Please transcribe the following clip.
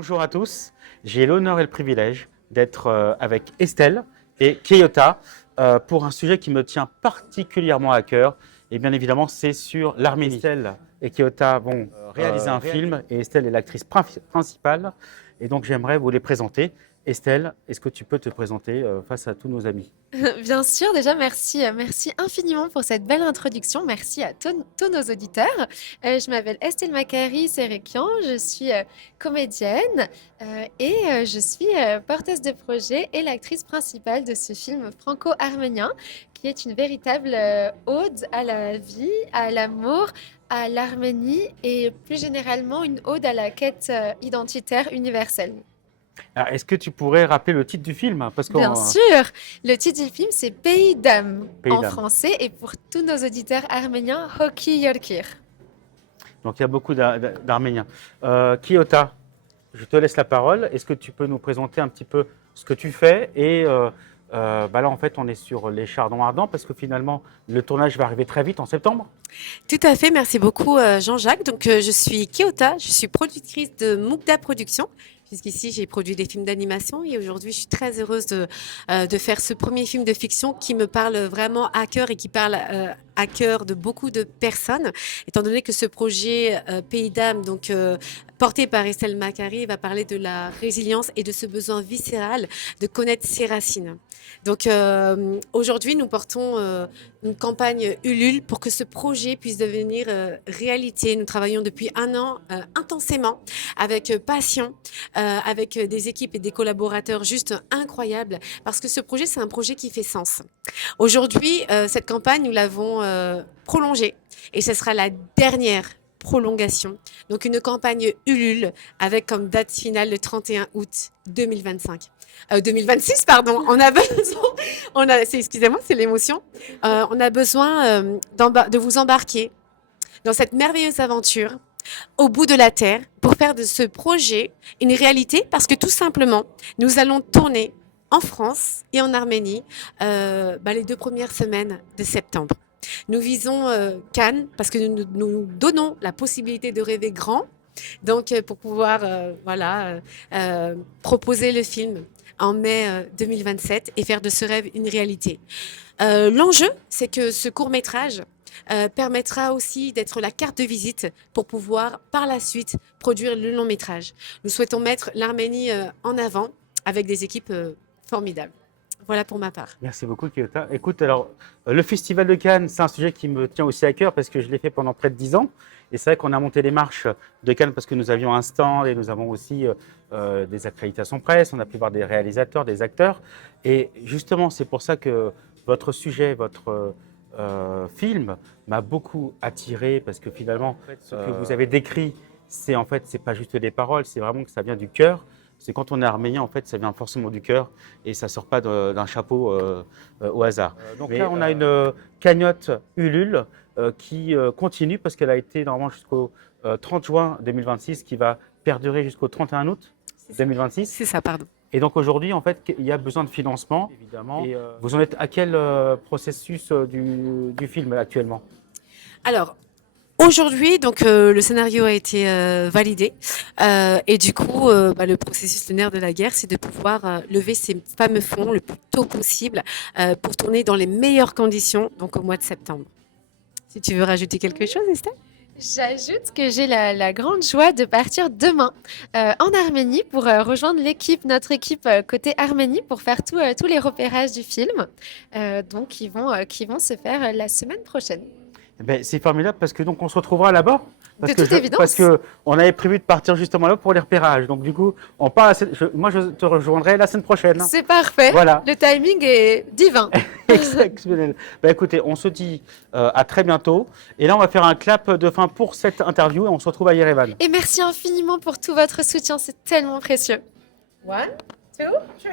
Bonjour à tous, j'ai l'honneur et le privilège d'être avec Estelle et Keyota pour un sujet qui me tient particulièrement à cœur. Et bien évidemment, c'est sur l'Arménie. Estelle et Keyota vont réaliser un film et Estelle est l'actrice principale. Et donc j'aimerais vous les présenter. Estelle, est-ce que tu peux te présenter face à tous nos amis? Bien sûr, déjà merci infiniment pour cette belle introduction. Merci à tous nos auditeurs. Je m'appelle Estelle Macari Sérékian, je suis comédienne et je suis porteuse de projet et l'actrice principale de ce film franco-arménien qui est une véritable ode à la vie, à l'amour, à l'Arménie et plus généralement une ode à la quête identitaire universelle. Alors, est-ce que tu pourrais rappeler le titre du film? Parce Bien qu'en sûr, le titre du film c'est Pays d'âme Pays en d'âme. français et pour tous nos auditeurs arméniens, Hoki Yorkir. Donc il y a beaucoup d'Arméniens. Kiyota, je te laisse la parole. Est-ce que tu peux nous présenter un petit peu ce que tu fais? Et là, en fait, on est sur les Chardons Ardents parce que finalement, le tournage va arriver très vite en septembre. Tout à fait, merci beaucoup Jean-Jacques. Donc je suis Keota, je suis productrice de Moukda Productions. Puisqu'ici, j'ai produit des films d'animation et aujourd'hui, je suis très heureuse de faire ce premier film de fiction qui me parle vraiment à cœur et qui parle à cœur de beaucoup de personnes, étant donné que ce projet Pays d'âme, donc porté par Estelle Macari, va parler de la résilience et de ce besoin viscéral de connaître ses racines. Donc aujourd'hui, nous portons une campagne Ulule pour que ce projet puisse devenir réalité. Nous travaillons depuis un an intensément, avec passion, avec des équipes et des collaborateurs juste incroyables, parce que ce projet, c'est un projet qui fait sens. Aujourd'hui, cette campagne, nous l'avons prolongée et ce sera la dernière prolongation. Donc une campagne Ulule avec comme date finale le 31 août 2025. 2026, pardon. On a besoin, excusez-moi, c'est l'émotion. On a besoin de vous embarquer dans cette merveilleuse aventure au bout de la terre pour faire de ce projet une réalité parce que tout simplement, nous allons tourner en France et en Arménie les 2 premières semaines de septembre. Nous visons Cannes parce que nous donnons la possibilité de rêver grand, donc pour pouvoir proposer le film en mai 2027 et faire de ce rêve une réalité. L'enjeu, c'est que ce court-métrage permettra aussi d'être la carte de visite pour pouvoir par la suite produire le long métrage. Nous souhaitons mettre l'Arménie en avant avec des équipes formidables. Voilà pour ma part. Merci beaucoup, Kiyota. Écoute, alors, le Festival de Cannes, c'est un sujet qui me tient aussi à cœur parce que je l'ai fait pendant près de 10 ans. Et c'est vrai qu'on a monté les marches de Cannes parce que nous avions un stand et nous avons aussi des accréditations presse. On a pu voir des réalisateurs, des acteurs. Et justement, c'est pour ça que votre sujet, votre film m'a beaucoup attiré parce que finalement, ce que vous avez décrit, c'est en fait, c'est pas juste des paroles, c'est vraiment que ça vient du cœur. C'est quand on est arménien, en fait, ça vient forcément du cœur et ça sort pas d'un chapeau au hasard. Donc là, on a une cagnotte Ulule qui continue parce qu'elle a été normalement jusqu'au 30 juin 2026, qui va perdurer jusqu'au 31 août 2026. C'est ça, pardon. Et donc aujourd'hui, en fait, il y a besoin de financement, évidemment. Et vous en êtes à quel processus du film actuellement? Alors, aujourd'hui, donc le scénario a été validé et du coup, le processus, le nerf de la guerre, c'est de pouvoir lever ces fameux fonds le plus tôt possible pour tourner dans les meilleures conditions, donc au mois de septembre. Si tu veux rajouter quelque chose, Estelle? J'ajoute que j'ai la grande joie de partir demain en Arménie pour rejoindre notre équipe côté Arménie pour faire tous les repérages du film. Donc, qui vont se faire la semaine prochaine. Eh ben, c'est formidable parce que donc on se retrouvera là-bas. De toute évidence. Parce que on avait prévu de partir justement là pour les repérages. Donc du coup, on part. Moi, je te rejoindrai la semaine prochaine. C'est parfait. Voilà. Le timing est divin. Exceptionnel. Ben, écoutez, on se dit à très bientôt. Et là, on va faire un clap de fin pour cette interview et on se retrouve à Yerevan. Et merci infiniment pour tout votre soutien, c'est tellement précieux. 1, 2, 3.